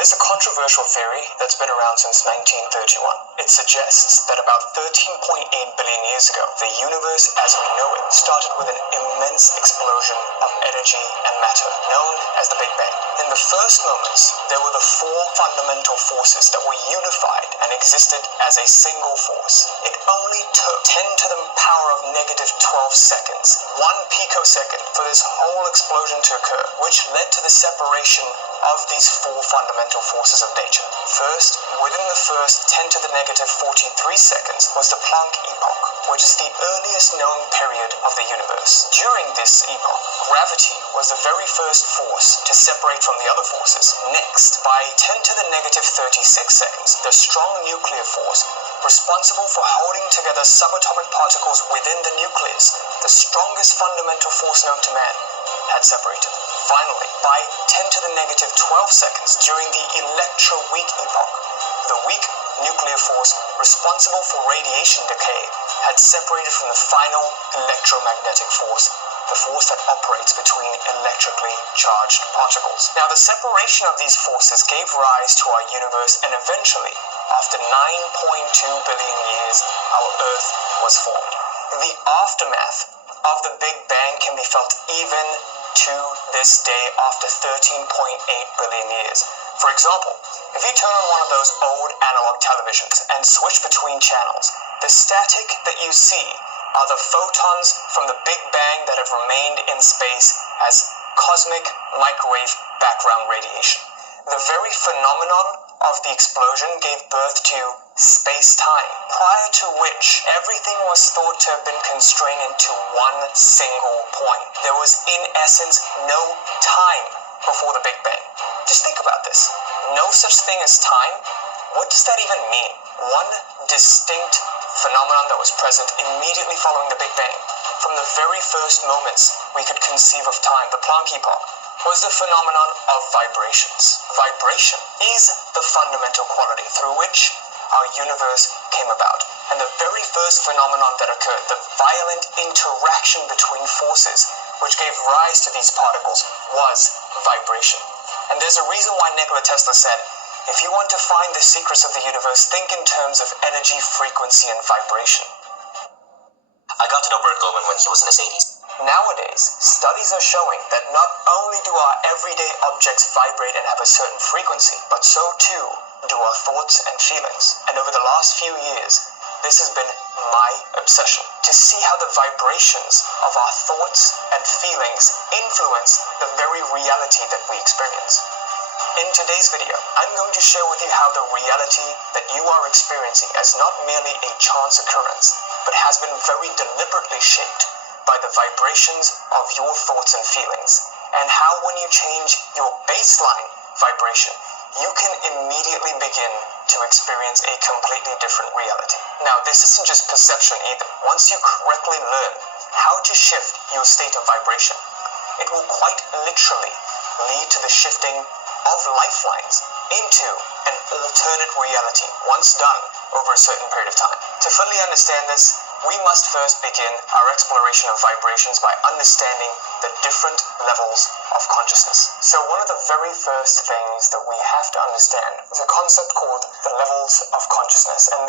There's a controversial theory that's been around since 1931. It suggests that about 13.8 billion years ago, the universe as we know it started with an immense explosion of energy and matter, known as the Big Bang. In the first moments, there were the four fundamental forces that were unified and existed as a single force. It only took 10 to the power of negative 12 seconds, 1 picosecond, for this whole explosion to occur, which led to the separation of these four fundamental forces of nature. First, within the first 10 to the negative 43 seconds was the Planck epoch, which is the earliest known period of the universe. During this epoch, gravity was the very first force to separate from the other forces. Next, by 10 to the negative 36 seconds, the strong nuclear force, responsible for holding together subatomic particles within the nucleus, the strongest fundamental force known to man, had separated. Finally, by 10 to the negative 12 seconds during the electroweak epoch, the weak nuclear force responsible for radiation decay had separated from the final electromagnetic force, the force that operates between electrically charged particles. Now, the separation of these forces gave rise to our universe, and eventually, after 9.2 billion years, our Earth was formed. The aftermath of the Big Bang can be felt even to this day after 13.8 billion years. For example, if you turn on one of those old analog televisions and switch between channels, the static that you see are the photons from the Big Bang that have remained in space as cosmic microwave background radiation. The very phenomenon of the explosion gave birth to space-time, prior to which everything was thought to have been constrained into one single point. There was, in essence, no time before the Big Bang. Just think about this. No such thing as time? What does that even mean? One distinct phenomenon that was present immediately following the Big Bang, from the very first moments we could conceive of time, the Planck epoch, was the phenomenon of vibrations. Vibration is the fundamental quality through which our universe came about. And the very first phenomenon that occurred, the violent interaction between forces, which gave rise to these particles, was vibration. And there's a reason why Nikola Tesla said, if you want to find the secrets of the universe, think in terms of energy, frequency, and vibration. I got to know Bert Goldman when he was in his 80s. Nowadays, studies are showing that not only do our everyday objects vibrate and have a certain frequency, but so too do our thoughts and feelings. And over the last few years, this has been my obsession, to see how the vibrations of our thoughts and feelings influence the very reality that we experience. In today's video, I'm going to share with you how the reality that you are experiencing is not merely a chance occurrence, but has been very deliberately shaped by the vibrations of your thoughts and feelings, and how when you change your baseline vibration, you can immediately begin to experience a completely different reality. Now, this isn't just perception either. Once you correctly learn how to shift your state of vibration, it will quite literally lead to the shifting of lifelines into an alternate reality once done over a certain period of time. To fully understand this, we must first begin our exploration of vibrations by understanding the different levels of consciousness. So one of the very first things that we have to understand is a concept called the levels of consciousness, and this